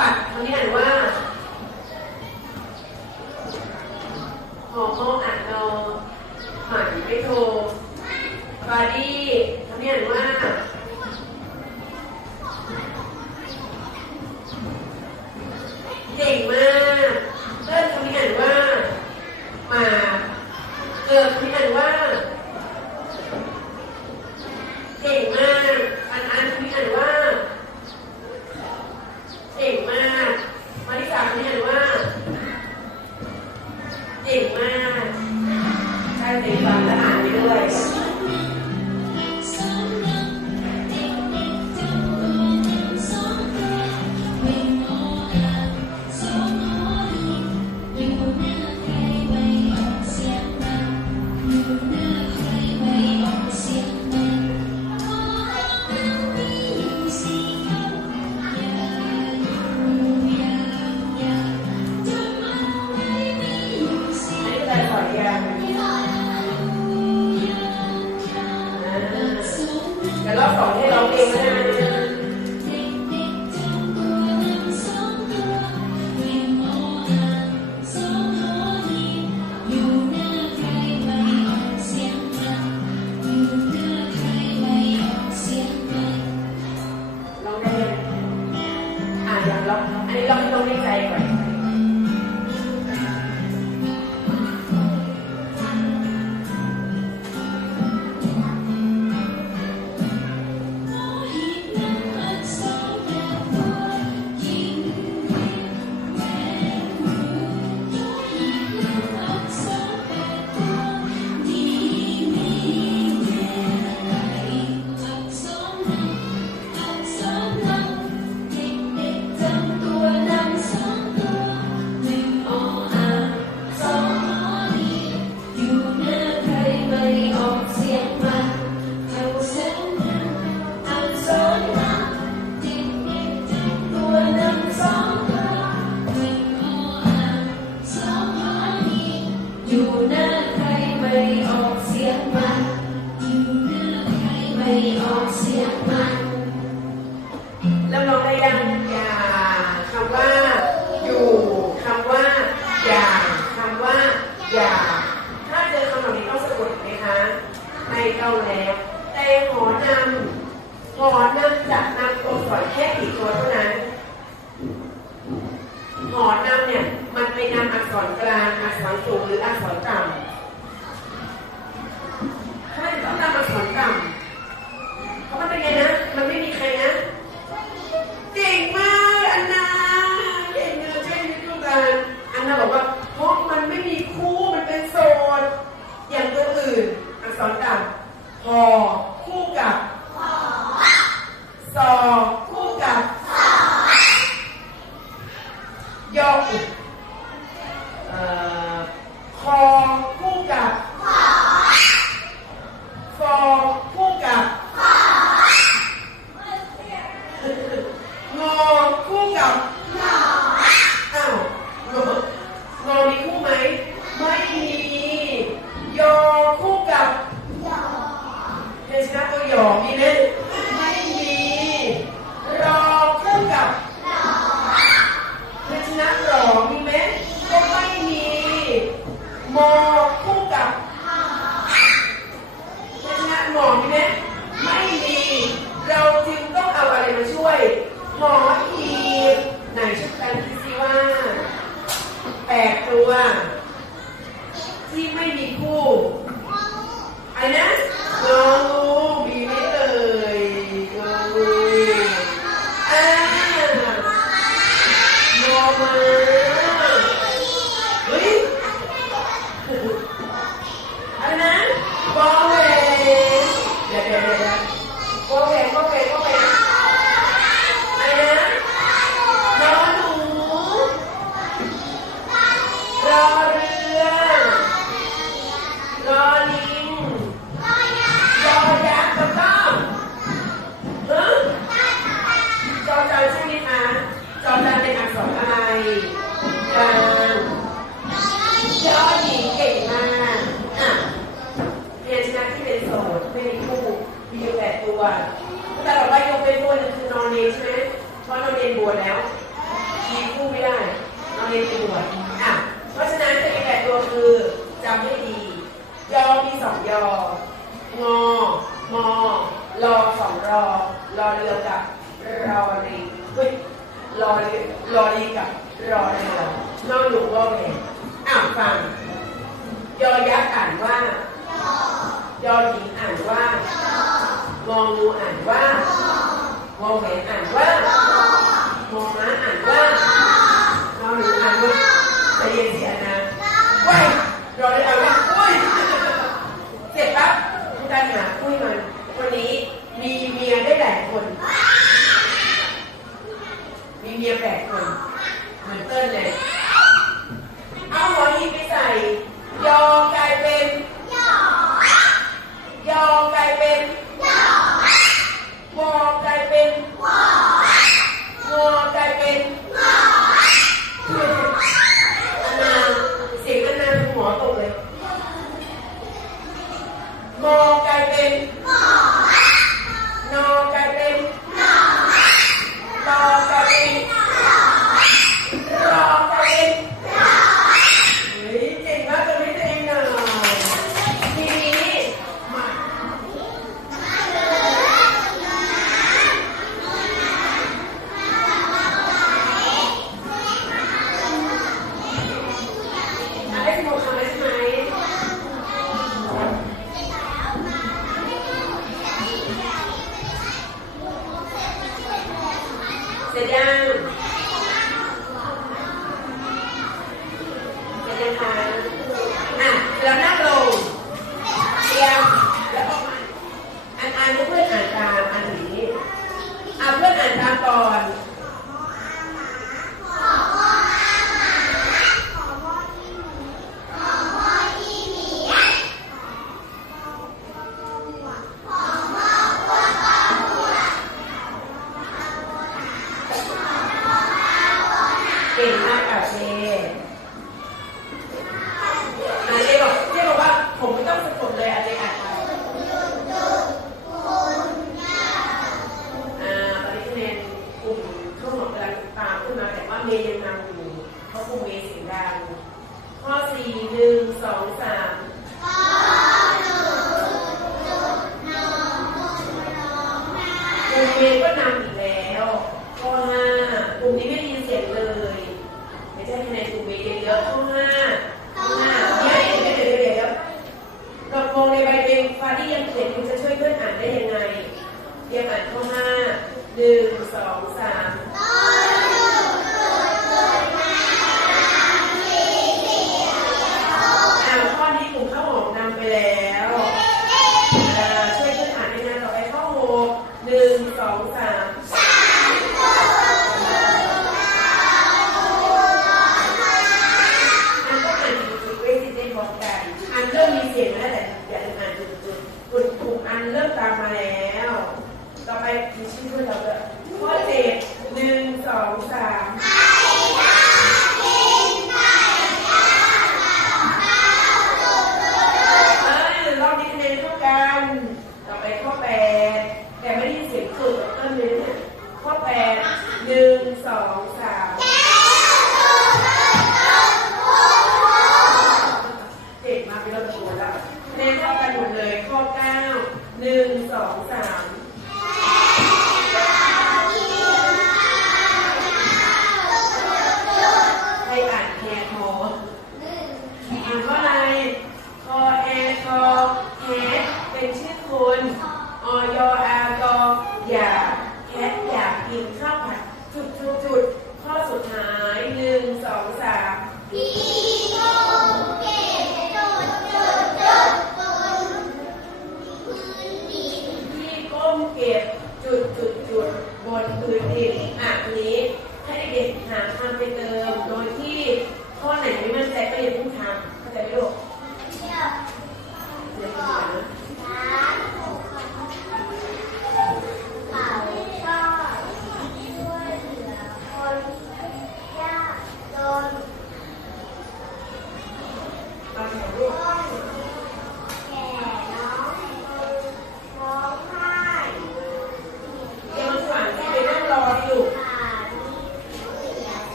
para, no เข้าแล้วแต่หอนำหอนำจะนำตัวสอยแค่กี่ตัวเท่านั้นหอนำเนี่ยมันไปนำอักษรกลางอักษรสูงหรืออักษรต่ำ หอคู่กับสอ Thank you. รอเรือกับรอรีเฮ้ยรอรีรอรีกับรอเรือนองหนูว่าไงอ่านฟัง ยอยักษ์อ่านว่า ยอหญิงอ่านว่ามองูอ่านว่ามองแหวนอ่านว่ามองม้าอ่านว่านอนหนูอ่านว่าใจเย็นเสียนะว้ายรอเรือเอาละอุ้ยเสร็จปั๊บคุณตาหาอุ้ยมันวันนี้ มีเมียได้แปดคน มีเมียแปดคน เหมือนเต้นเลย เตรียมอ่านข้อห้าหนึ่งสองสาม 你亲自挑的。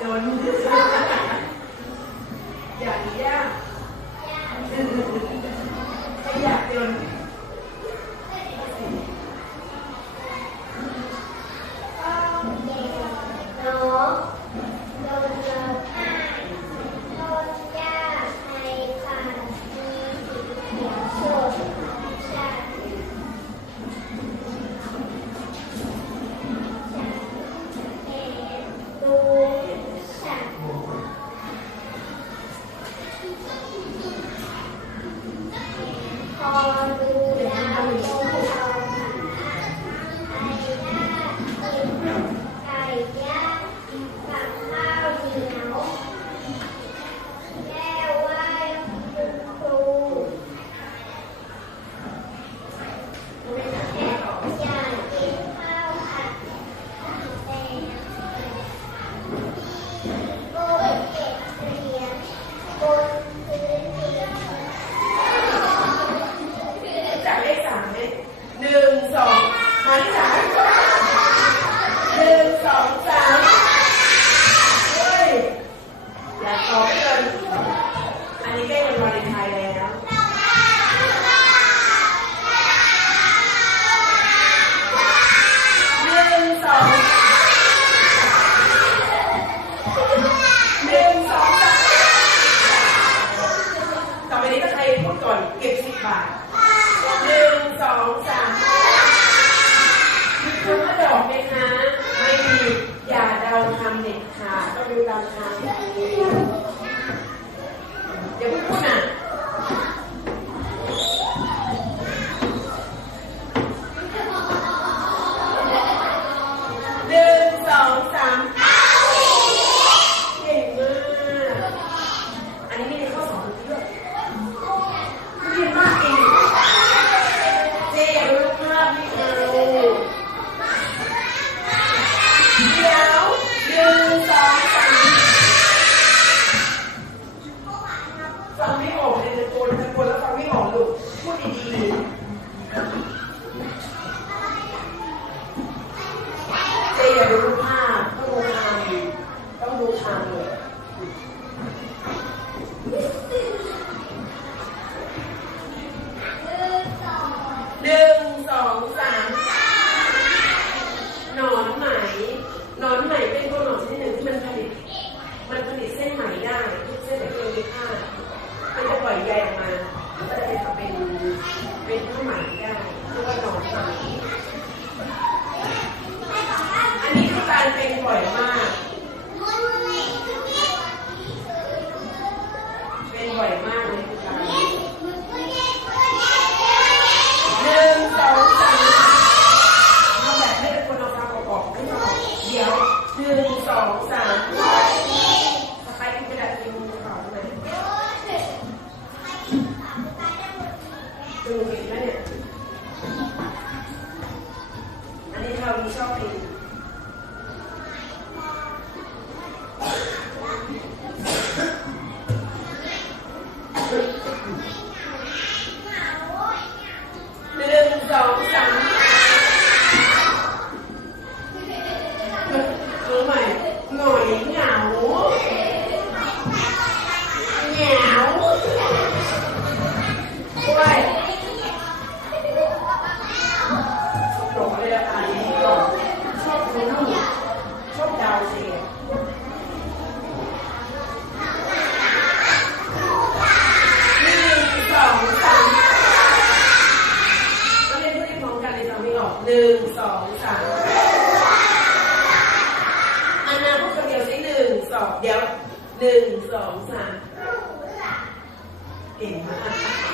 John. ก่อนเก็บสิบบาทหนึ่งสองสามติดคำว่าดอกไหมคะ ไม่มีอย่าเดาคำเด็ดขาดก็ดูตามคำอย่าเพิ่พูดนะ หนึ่งสองสามเก่งมาก